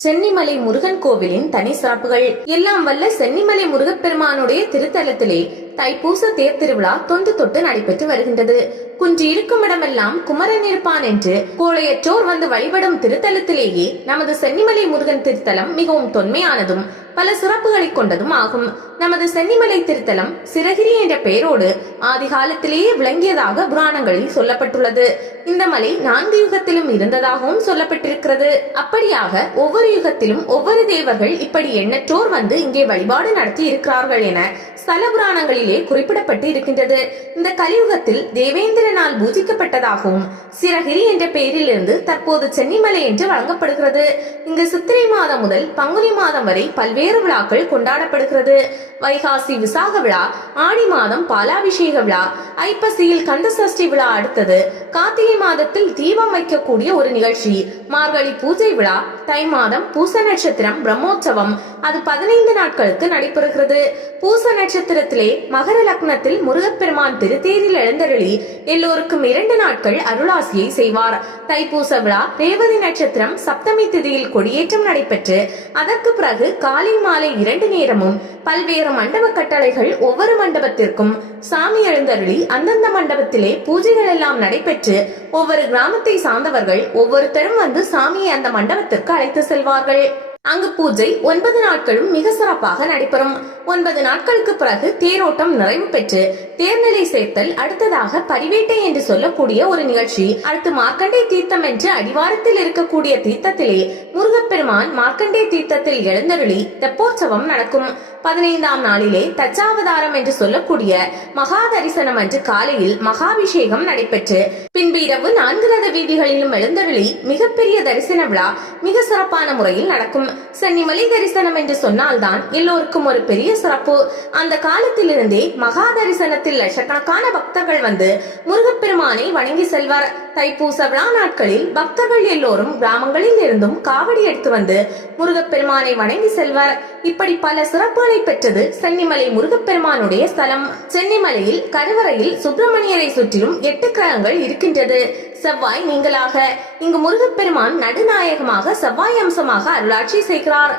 சென்னிமலை முருகன் கோவிலின் தனி சிறப்புகள் எல்லாம் வல்ல சென்னிமலை முருகப்பெருமானுடைய திருத்தலத்திலே தைப்பூச தேர் திருவிழா தொன்று தொட்டு நடைபெற்று வருகின்றது. குன்று இருக்கும் இடமெல்லாம் குமரன் இருப்பான் என்று கோழையற்றோர் வந்து வழிபடும் திருத்தலத்திலேயே நமது சென்னிமலை முருகன் திருத்தலம் மிகவும் தொன்மையானதும் பல சிறப்புகளை கொண்டதும் ஆகும். நமது சென்னிமலை திருத்தலம் சிறகிரி என்ற பெயரோடு ஆதிகாலத்திலேயே விளங்கியதாக புராணங்களில் சொல்லப்பட்டுள்ளது. இந்த மலை நான்கு யுகத்திலும் இருந்ததாகவும் சொல்லப்பட்டிருக்கிறது. அப்படியாக ஒவ்வொரு யுகத்திலும் ஒவ்வொரு தேவர்கள் இப்படி எண்ணற்றோர் வந்து இங்கே வழிபாடு நடத்தி இருக்கிறார்கள் என ஸ்தல புராணங்களிலே குறிப்பிடப்பட்டு இருக்கின்றது. இந்த கலியுகத்தில் தேவேந்திரனால் பூஜிக்கப்பட்டதாகவும் சிறகிரி என்ற பெயரிலிருந்து தற்போது சென்னிமலை என்று வழங்கப்படுகிறது. இங்கு சித்திரை மாதம் முதல் பங்குனி மாதம் வரை பல்வேறு பல்வேறு விழாக்கள் கொண்டாடப்படுகிறது. வைகாசி விசாக விழா ஆடி மாதம் பாலாபிஷேக விழா ஐப்பசியில் கந்தசஷ்டி விழா அடுத்தது கார்த்திகை மாதத்தில் தீபம் வைக்கக்கூடிய ஒரு நிகழ்ச்சி மார்கழி பூஜை விழா தை மாதம் பூச நட்சத்திரம் பிரம்மோற்சவம் அது பதினைந்து நாட்களுக்கு நடைபெறுகிறது. பூச நட்சத்திரத்திலே மகர லக்னத்தில் முருகப்பெருமான் திருத்தேரில் எழுந்தருளி எல்லோருக்கும் இரண்டு நாட்கள் அருளாசியை செய்வார். தைப்பூச விழா ரேவதி நட்சத்திரம் சப்தமி திதியில் கொடியேற்றம் நடைபெற்று அதற்கு பிறகு காலை மாலை இரண்டு நேரமும் பல்வேறு மண்டப கட்டளைகள் ஒவ்வொரு மண்டபத்திற்கும் சாமி எழுந்தருளி அந்தந்த மண்டபத்திலே பூஜைகள் எல்லாம் நடைபெற்று ஒவ்வொரு கிராமத்தை சார்ந்தவர்கள் ஒவ்வொருத்தரும் வந்து சாமியை அந்த மண்டபத்திற்கு அழைத்து செல்வார்கள். அங்கு பூஜை ஒன்பது நாட்களும் மிக சிறப்பாக நடைபெறும். ஒன்பது நாட்களுக்கு பிறகு தேரோட்டம் நிறைவு பெற்று தேர்நிலை சேர்த்தல் அடுத்ததாக பரிவேட்டை என்று சொல்லக்கூடிய ஒரு நிகழ்ச்சி. அடுத்து மார்க்கண்டே தீர்த்தம் என்று அடிவாரத்தில் இருக்கக்கூடிய தீர்த்தத்திலே முருகப்பெருமான் மார்க்கண்டே தீர்த்தத்தில் எழுந்தருளி தெப்போற்சவம் நடக்கும். பதினைந்தாம் நாளிலே தச்சாவதாரம் என்று சொல்லக்கூடிய மகா தரிசனம் அன்று காலையில் மகாபிஷேகம் நடைபெற்று பின்பு இரவு நான்கு ரத வீதிகளிலும் எழுந்தருளி மிகப்பெரிய தரிசன விழா மிக சிறப்பான முறையில் நடக்கும். சென்னிமலை தரிசனம் என்று சொன்னால்தான் எல்லோருக்கும் ஒரு பெரிய சிறப்பு. அந்த காலத்திலிருந்தே மகா தரிசனத்தில் லட்சக்கணக்கான பக்தர்கள் வந்து முருகப்பெருமானை வணங்கி செல்வர். தைப்பூச விழா நாட்களில் பக்தர்கள் எல்லோரும் கிராமங்களில் இருந்தும் காவடி எடுத்து வந்து முருகப்பெருமானை வணங்கி செல்வர். இப்படி பல சிறப்புகளை பெற்றது சென்னிமலை முருகப்பெருமானுடைய ஸ்தலம். சென்னிமலையில் கருவறையில் சுப்பிரமணியரை சுற்றிலும் எட்டு கிரகங்கள் இருக்கின்றது. செவ்வாய் நீங்களாக இங்கு முருகப்பெருமான் நடுநாயகமாக செவ்வாய் அம்சமாக அருளாட்சி செய்கிறார்.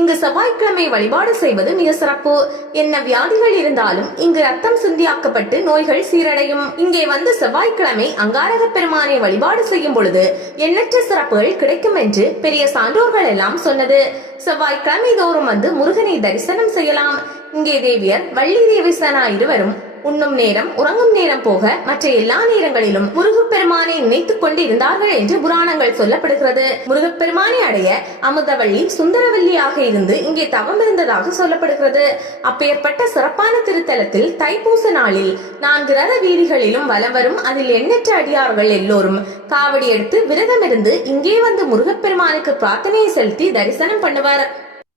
இங்கு செவ்வாய்க்கிழமை வழிபாடு செய்வது மிக சிறப்பு. என்ன வியாதிகள் இருந்தாலும் இங்கு ரத்தம் சிந்தியாக்கப்பட்டு நோய்கள் சீரடையும். இங்கே வந்து செவ்வாய்க்கிழமை அங்காரக பெருமானை வழிபாடு செய்யும் பொழுது எண்ணற்ற சிறப்புகள் கிடைக்கும் என்று பெரிய சான்றோர்கள் எல்லாம் சொன்னது. செவ்வாய்க்கிழமை தோறும் வந்து முருகனை தரிசனம் செய்யலாம். இங்கே தேவியர் வள்ளி தேவிசனா இருவரும் உண்ணும் நேரம் உறங்கும் நேரம் போக மற்ற எல்லா நேரங்களிலும் முருகப்பெருமானை நினைத்துக் கொண்டிருந்தார்கள் என்று புராணங்கள் சொல்லப்படுகிறது. முருகப்பெருமானை அடைய அமுதவள்ளி சுந்தரவல்லியாக இருந்து இங்கே தவம் இருந்ததாக சொல்லப்படுகிறது. அப்பேற்பட்ட சிறப்பான திருத்தலத்தில் தைப்பூச நாளில் நான்கு ரத வீதிகளிலும் வலம் வரும் அதில் எண்ணற்ற அடியார்கள் எல்லோரும் காவடி எடுத்து விரதமிருந்து இங்கே வந்து முருகப்பெருமானுக்கு பிரார்த்தனையை செலுத்தி தரிசனம் பண்ணுவார்.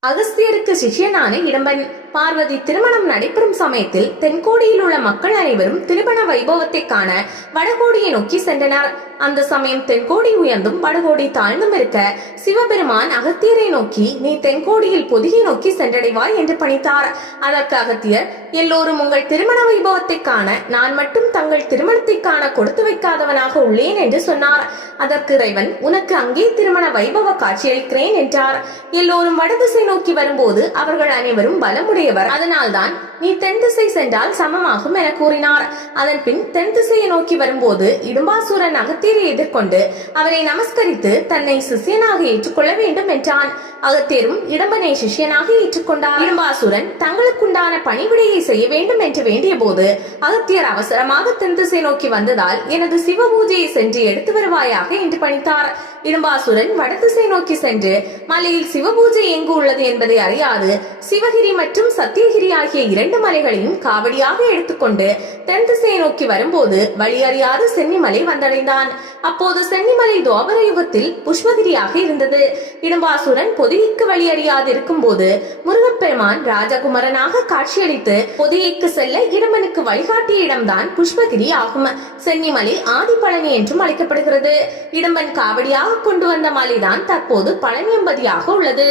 அகஸ்தியருக்கு சிஷியனான இடம்பன் பார்வதி திருமணம் நடைபெறும் சமயத்தில் தென்கோடியில் உள்ள மக்கள் அனைவரும் திருமண வைபவத்தை காண வடகோடியை நோக்கி சென்றனர். அந்த சமயம் தென்கோடி உயர்ந்தும் வடகோடி தாழ்ந்தும் இருக்க சிவபெருமான் அகத்தியரை நோக்கி நீ தென்கோடியில் பொதிகை நோக்கி சென்றடைவாய் என்று பணித்தார். அதற்கு அகத்தியர் எல்லோரும் உங்கள் திருமண வைபவத்தை காண நான் மட்டும் தங்கள் திருமணத்தை காண கொடுத்து வைக்காதவனாக உள்ளேன் என்று சொன்னார். அதற்கு இறைவன் உனக்கு அங்கே திருமண வைபவ காட்சியளிக்கிறேன் என்றார். எல்லோரும் வடதிசை நோக்கி வரும்போது அவர்கள் அனைவரும் பலமுடைய உடையவர். அதனால்தான் நீ தென் திசை சென்றால் சமமாகும் என கூறினார். அதன் பின் தென் திசையை நோக்கி வரும்போது இடும்பாசூரன் அகத்தியரை எதிர்கொண்டு அவரை நமஸ்கரித்து தன்னை சிஷியனாக ஏற்றுக்கொள்ள வேண்டும் என்றான். அகத்தியரும் இடம்பனை சிஷியனாக ஏற்றுக்கொண்டார். இடும்பாசூரன் தங்களுக்குண்டான பணிவிடையை செய்ய வேண்டும் என்று வேண்டிய போது அகத்தியர் அவசரமாக தென் திசை நோக்கி வந்ததால் எனது சிவ பூஜையை சென்று எடுத்து வருவாயாக என்று பணித்தார். இடும்பாசுரன் வடதிசை நோக்கி சென்று மலையில் சிவபூஜை எங்கு உள்ளது என்பதை அறியாது சிவகிரி மற்றும் சத்தியகிரி ஆகிய இரண்டு மலைகளையும் காவடியாக எடுத்துக்கொண்டு தென் திசையை நோக்கி வரும்போது வழி அறியாது சென்னிமலை வந்தடைந்தான். அப்போது சென்னிமலை துவாபர யுகத்தில் புஷ்பகிரியாக இருந்தது. இடும்பாசுரன் பொதிகைக்கு வழி போது முருக முருகப்பெருமான் ராஜகுமரனாக காட்சியளித்து பொதிகைக்கு செல்ல இடமனுக்கு வழிகாட்டிய இடம்தான் புஷ்பகிரி ஆகும். சென்னிமலை ஆதிபழனி என்றும் அழைக்கப்படுகிறது. இடம்பன் காவடியாக கொண்டு வந்த மலைதான் தற்போது பழனியம்பதியாக உள்ளது.